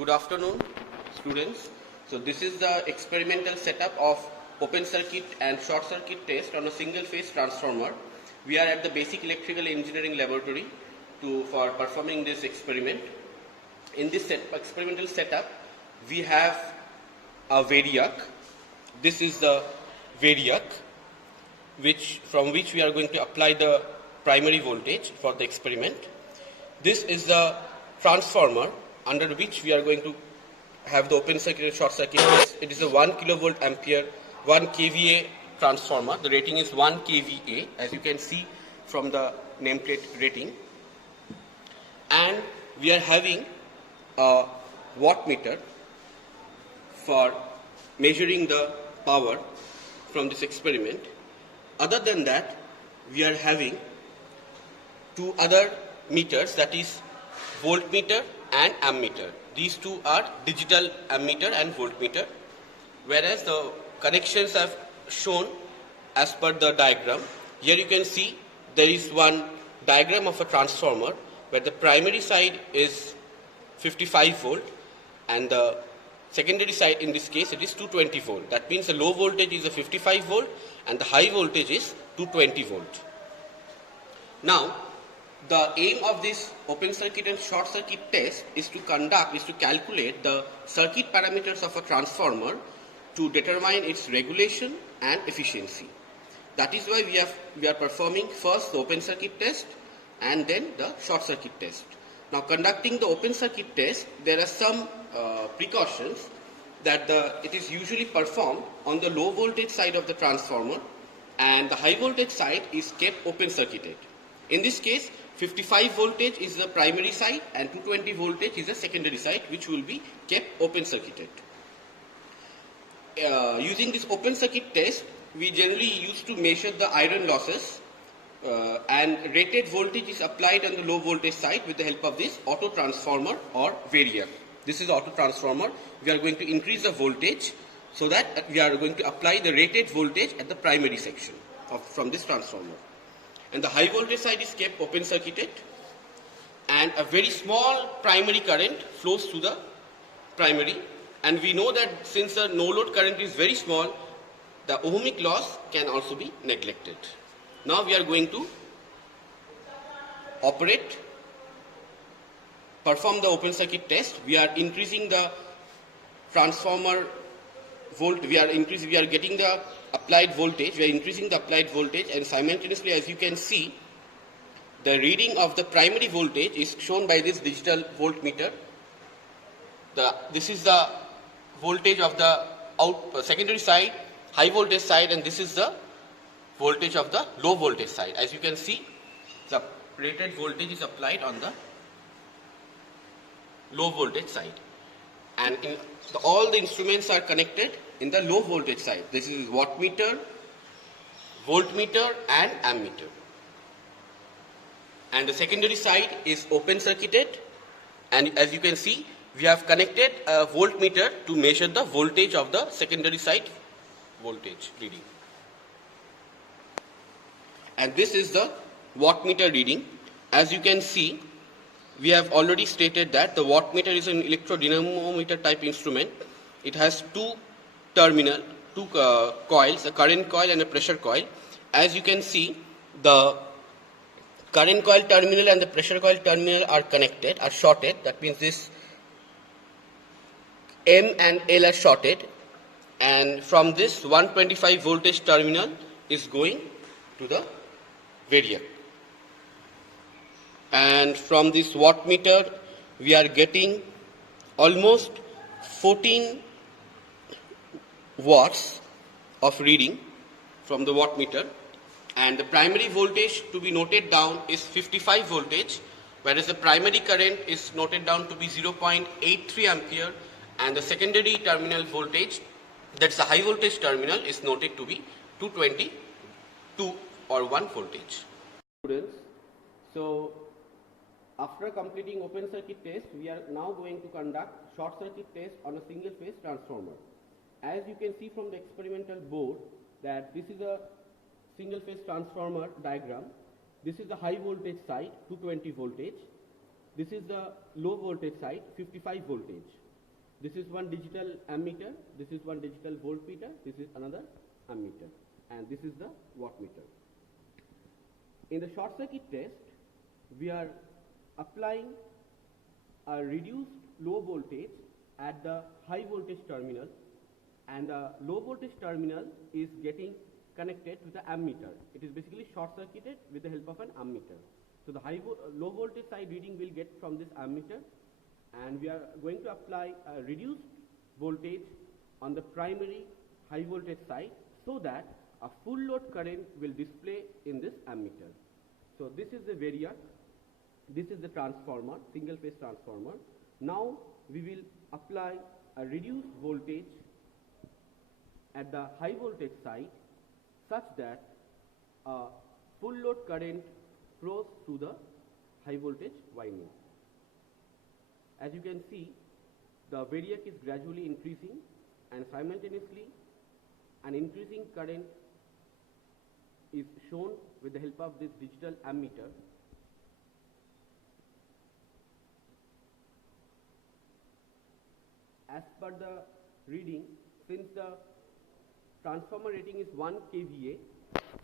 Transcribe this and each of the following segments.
Good afternoon, students. So this is the experimental setup of open circuit and short circuit test on a single phase transformer. We are at the basic electrical engineering laboratory for performing this experiment. In this experimental setup, we have a variac. This is the variac from which we are going to apply the primary voltage for the experiment. This is the transformer under which we are going to have the open circuit and short circuit test. It is a 1 kilovolt ampere 1 kVA transformer. The rating is 1 kVA, as you can see from the nameplate rating. And we are having a wattmeter for measuring the power from this experiment. Other than that, we are having two other meters, that is voltmeter and ammeter. These two are digital ammeter and voltmeter, whereas the connections are shown as per the diagram. Here you can see there is one diagram of a transformer where the primary side is 55 volt and the secondary side, in this case, it is 220 volt. That means the low voltage is a 55 volt and the high voltage is 220 volt. Now, the aim of this open circuit and short circuit test is to calculate the circuit parameters of a transformer to determine its regulation and efficiency. That is why we are performing first the open circuit test and then the short circuit test. Now, conducting the open circuit test, there are some precautions that it is usually performed on the low voltage side of the transformer and the high voltage side is kept open circuited. In this case, 55 voltage is the primary side and 220 voltage is the secondary side, which will be kept open circuited. Using this open circuit test, we generally used to measure the iron losses and rated voltage is applied on the low voltage side with the help of this auto transformer or variac. This is auto transformer. We are going to increase the voltage so that we are going to apply the rated voltage at the primary section from this transformer. And the high voltage side is kept open circuited and a very small primary current flows through the primary, and we know that since the no load current is very small, the ohmic loss can also be neglected. Now we are going to perform the open circuit test. We are increasing the transformer volt, we are getting the applied voltage, we are increasing the applied voltage, and simultaneously, as you can see, the reading of the primary voltage is shown by this digital voltmeter. This is the voltage of the secondary side, high voltage side, and this is the voltage of the low voltage side. As you can see, the rated voltage is applied on the low voltage side, and all the instruments are connected in the low voltage side. This is wattmeter, voltmeter and ammeter. And the secondary side is open circuited, and as you can see, we have connected a voltmeter to measure the voltage of the secondary side voltage reading. And this is the wattmeter reading. As you can see, we have already stated that the wattmeter is an electrodynamometer type instrument. It has two coils, a current coil and a pressure coil. As you can see, the current coil terminal and the pressure coil terminal are shorted. That means this M and L are shorted, and from this 125 voltage terminal is going to the variac. And from this wattmeter, we are getting almost 14 watts of reading from the wattmeter, and the primary voltage to be noted down is 55 voltage, whereas the primary current is noted down to be 0.83 ampere, and the secondary terminal voltage, that's the high voltage terminal, is noted to be 222 or 1 voltage. Students, so after completing open circuit test, we are now going to conduct short circuit test on a single phase transformer. As you can see from the experimental board, that this is a single phase transformer diagram. This is the high voltage side, 220 voltage. This is the low voltage side, 55 voltage. This is one digital ammeter, this is one digital voltmeter, this is another ammeter, and this is the wattmeter. In the short circuit test, we are applying a reduced low voltage at the high voltage terminal, and the low voltage terminal is getting connected to the ammeter. It is basically short circuited with the help of an ammeter. So the low voltage side reading will get from this ammeter, and we are going to apply a reduced voltage on the primary high voltage side so that a full load current will display in this ammeter. So this is the variac, this is the transformer, single phase transformer. Now we will apply a reduced voltage at the high voltage side such that a full load current flows through the high voltage winding. As you can see, the variac is gradually increasing, and simultaneously an increasing current is shown with the help of this digital ammeter. As per the reading, since the transformer rating is 1 kVA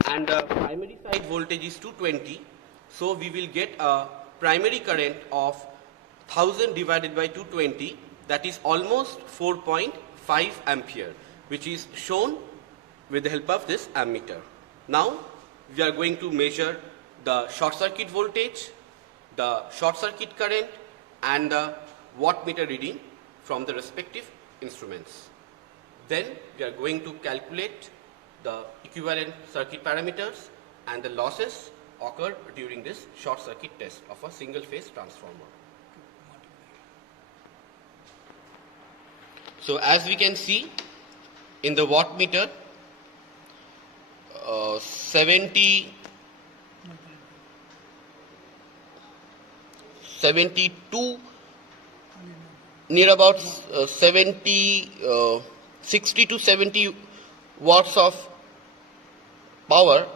and the primary side voltage is 220, so we will get a primary current of 1000 divided by 220, that is almost 4.5 ampere, which is shown with the help of this ammeter. Now we are going to measure the short circuit voltage, the short circuit current, and the wattmeter reading from the respective instruments. Then we are going to calculate the equivalent circuit parameters and the losses occurred during this short circuit test of a single phase transformer. So as we can see in the wattmeter, 72 near about 60 to 70 watts of power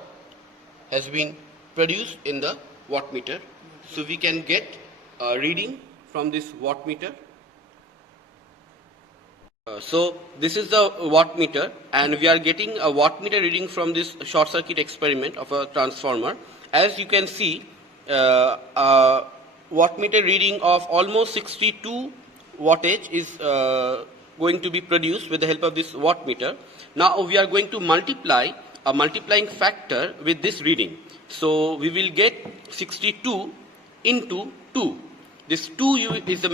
has been produced in the wattmeter. So we can get a reading from this wattmeter. So this is the wattmeter, and we are getting a wattmeter reading from this short circuit experiment of a transformer. As you can see, a wattmeter reading of almost 62 wattage is going to be produced with the help of this wattmeter. Now we are going to multiply a multiplying factor with this reading. So we will get 62 into 2. This 2 is the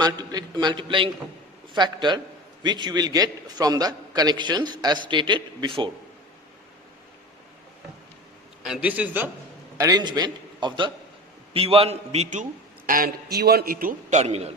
multiplying factor which you will get from the connections as stated before. And this is the arrangement of the B1, B2 and E1, E2 terminal.